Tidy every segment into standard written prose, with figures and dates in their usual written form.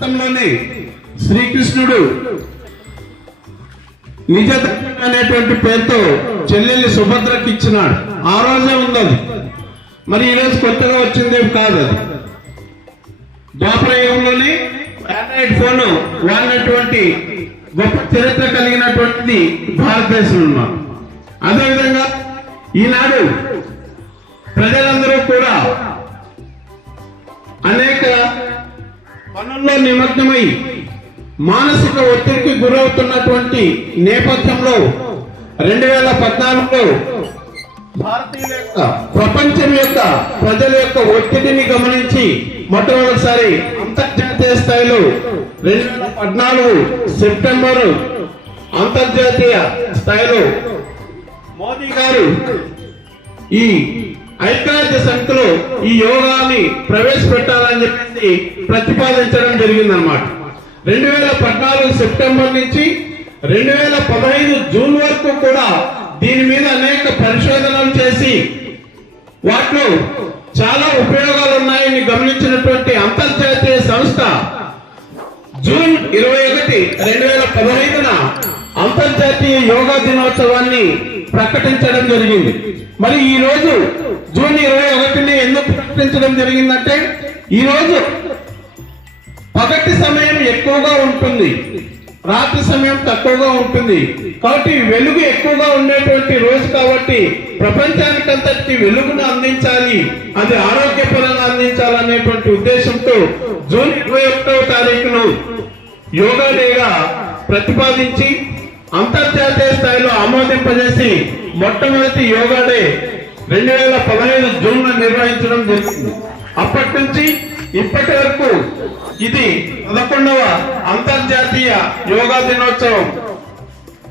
భారతంలోనే శ్రీకృష్ణుడు నిజ అనేటువంటి పేరుతో చెల్లెల్ని సుభద్రకి ఇచ్చినాడు. ఆ రోజే ఉంది అది. మరి ఈరోజు కొత్తగా వచ్చిందేం కాదు. అది ద్వాపర యుగంలోనే ఆండ్రాయిడ్ ఫోన్ వాడినటువంటి గొప్ప చరిత్ర కలిగినటువంటిది భారతదేశంలో ఉన్నాం. అదేవిధంగా ఈనాడు ప్రజలందరూ కూడా అనేక పనుల్లో నిమగ్నమై మానసిక ఒత్తిడికి గురవుతున్నటువంటి నేపథ్యంలో 2014లో భారతీయుల యొక్క ప్రపంచం యొక్క ప్రజల యొక్క ఒత్తిడిని గమనించి మొట్టమొదటిసారి అంతర్జాతీయ స్థాయిలో 2014 సెప్టెంబర్ అంతర్జాతీయ స్థాయిలో మోదీ గారు ఈ ఐక్యరాజ్య సమితిలో ఈ యోగాని ప్రవేశపెట్టాలని చెప్పేసి ప్రతిపాదించడం జరిగిందన్నమాట. 2014 సెప్టెంబర్ నుంచి 2015 జూన్ వరకు కూడా దీని మీద అనేక పరిశోధనలు చేసి వాటిలో చాలా ఉపయోగాలు ఉన్నాయని గమనించినటువంటి అంతర్జాతీయ సంస్థ జూన్ 21, 2015న అంతర్జాతీయ యోగా దినోత్సవాన్ని ప్రకటించడం జరిగింది. మరి ఈ రోజు జూన్ 21ని ఎందుకు ప్రకటించడం జరిగిందంటే ఈ రోజు పగటి సమయం ఎక్కువగా ఉంటుంది, రాత్రి సమయం తక్కువగా ఉంటుంది. కాబట్టి వెలుగు ఎక్కువగా ఉండేటువంటి రోజు కాబట్టి ప్రపంచానికంతటికి వెలుగును అందించాలి, అది ఆరోగ్యపరంగా అందించాలనేటువంటి ఉద్దేశంతో జూన్ 21వ తారీఖును యోగా డేగా ప్రతిపాదించి అంతర్జాతీయ స్థాయిలో ఆమోదింపజేసి మొట్టమొదటి యోగా డే 2015 జూన్ నిర్వహించడం జరిగింది. అప్పటి నుంచి ఇప్పటి వరకు ఇది 11వ అంతర్జాతీయ యోగా దినోత్సవం.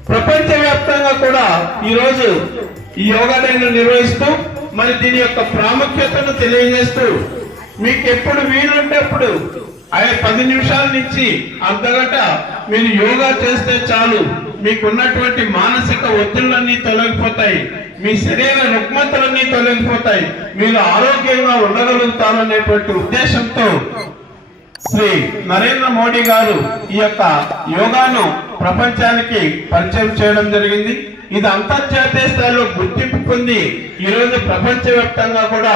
ప్రపంచవ్యాప్తంగా కూడా ఈ రోజు ఈ యోగా డేను నిర్వహిస్తూ మరి దీని యొక్క ప్రాముఖ్యతను తెలియజేస్తూ మీకు ఎప్పుడు వీలుంటే అప్పుడు 10 నిమిషాల నుంచి అర్ధగంట మీరు యోగా చేస్తే చాలు, మీకున్నటువంటి మానసిక ఒత్తిళ్లన్నీ తొలగిపోతాయి, మీ శరీర రుగ్మతలన్నీ తొలగిపోతాయి, మీరు ఆరోగ్యంగా ఉండగలుగుతారనేటువంటి ఉద్దేశంతో శ్రీ నరేంద్ర మోడీ గారు ఈ యొక్క యోగాను ప్రపంచానికి పరిచయం చేయడం జరిగింది. ఇది అంతర్జాతీయ స్థాయిలో గుర్తింపు పొంది ఈరోజు ప్రపంచవ్యాప్తంగా కూడా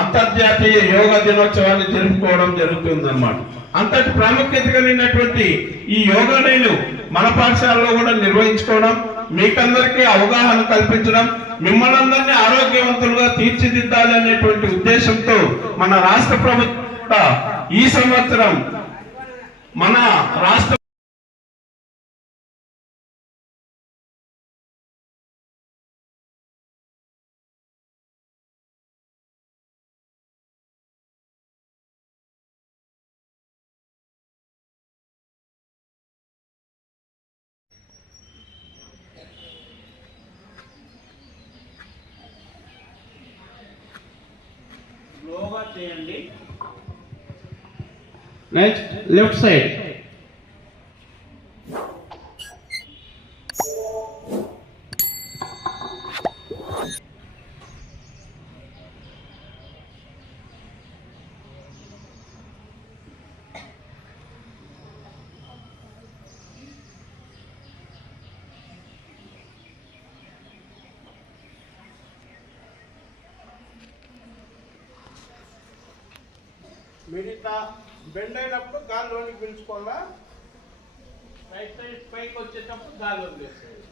అంతర్జాతీయ యోగా దినోత్సవాన్ని జరుపుకోవడం జరుగుతుందన్నమాట. అంతటి ప్రాముఖ్యత కలిగినటువంటి ఈ యోగా డేను మన పాఠశాలలో కూడా నిర్వహించుకోవడం, మీకందరికీ అవగాహన కల్పించడం, మిమ్మల్ని అందరినీ ఆరోగ్యవంతులుగా తీర్చిదిద్దాలి అనేటువంటి ఉద్దేశంతో మన రాష్ట్ర ప్రభుత్వం ఈ సంవత్సరం మన రాష్ట్ర స్లోగా చేయండి. నెక్స్ట్ లెఫ్ట్ సైడ్ మిగతా బెండ్ అయినప్పుడు గాలి లోనికి పీల్చుకోవాలా, రైట్ సైడ్ పైకి వచ్చేటప్పుడు గాలి వదిలేసేయాలి.